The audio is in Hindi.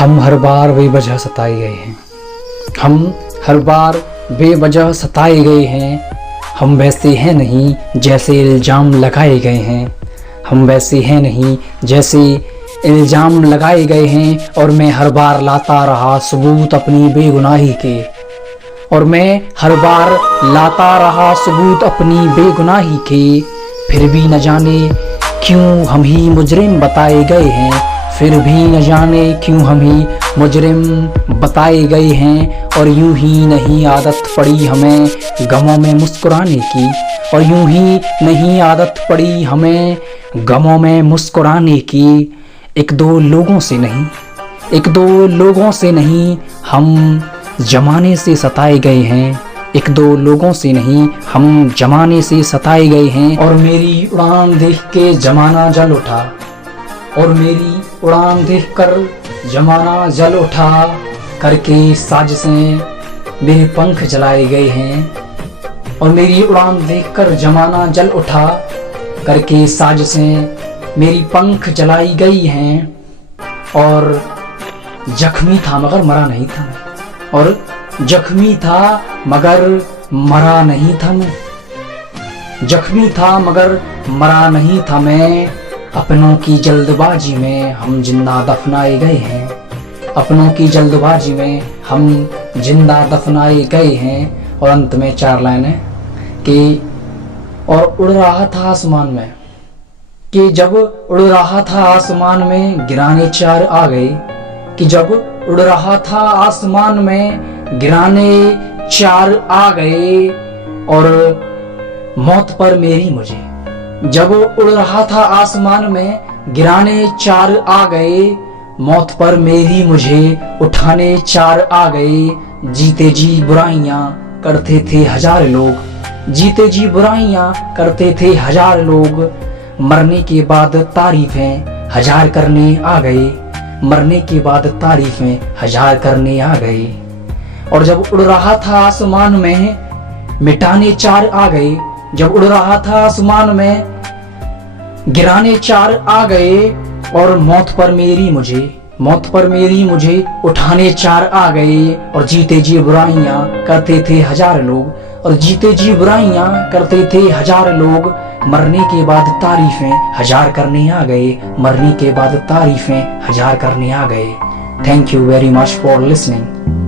हम हर बार बेवजह सताए गए हैं। हम हर बार बेवजह सताए गए हैं। हम वैसे हैं नहीं जैसे इल्ज़ाम लगाए गए हैं। हम वैसे हैं नहीं जैसे इल्ज़ाम लगाए गए हैं। और मैं हर बार लाता रहा सबूत अपनी बेगुनाही के। और मैं हर बार लाता रहा सबूत अपनी बेगुनाही के। फिर भी न जाने क्यों हम ही मुजरिम बताए गए हैं। फिर भी न जाने क्यों हम ही मुजरिम बताए गए हैं। और यूं ही नहीं आदत पड़ी हमें गमों में मुस्कुराने की। और यूं ही नहीं आदत पड़ी हमें गमों में मुस्कुराने की। एक दो लोगों से नहीं, एक दो लोगों से नहीं, हम जमाने से सताए गए हैं। एक दो लोगों से नहीं, हम जमाने से सताए गए हैं। और मेरी उड़ान देख के जमाना जल उठा। और मेरी उड़ान देखकर जमाना जल उठा। करके साजिशें मेरे पंख जलाए गए हैं। और मेरी उड़ान देखकर जमाना जल उठा। करके साजिशें मेरी पंख जलाई गई हैं। और जख्मी था मगर मरा नहीं था मैं। और जख्मी था मगर मरा नहीं था मैं। जख्मी था मगर मरा नहीं था मैं। अपनों की जल्दबाजी में हम जिंदा दफनाए गए हैं। अपनों की जल्दबाजी में हम जिंदा दफनाए गए हैं। और अंत में 4 लाइनें कि और उड़ रहा था आसमान में, कि जब उड़ रहा था आसमान में गिराने 4 आ गए। कि जब उड़ रहा था आसमान में गिराने 4 आ गए। और मौत पर मेरी मुझे, जब उड़ रहा था आसमान में गिराने 4 आ गए। मौत पर मेरी मुझे उठाने 4 आ गए। जीते जी बुराइयां करते थे 1000 लोग। जीते जी बुराइयां करते थे 1000 लोग। मरने के बाद तारीफें 1000 करने आ गए। मरने के बाद तारीफें 1000 करने आ गए। और जब उड़ रहा था आसमान में मिटाने 4 आ गए। जब उड़ रहा था आसमान में गिराने 4 आ गए। और मौत पर मेरी मुझे, मौत पर मेरी मुझे उठाने 4 आ गए। और जीते जी बुराइयां करते थे 1000 लोग। और जीते जी बुराइयां करते थे 1000 लोग। मरने के बाद तारीफें 1000 करने आ गए। मरने के बाद तारीफें 1000 करने आ गए। Thank you very much for listening.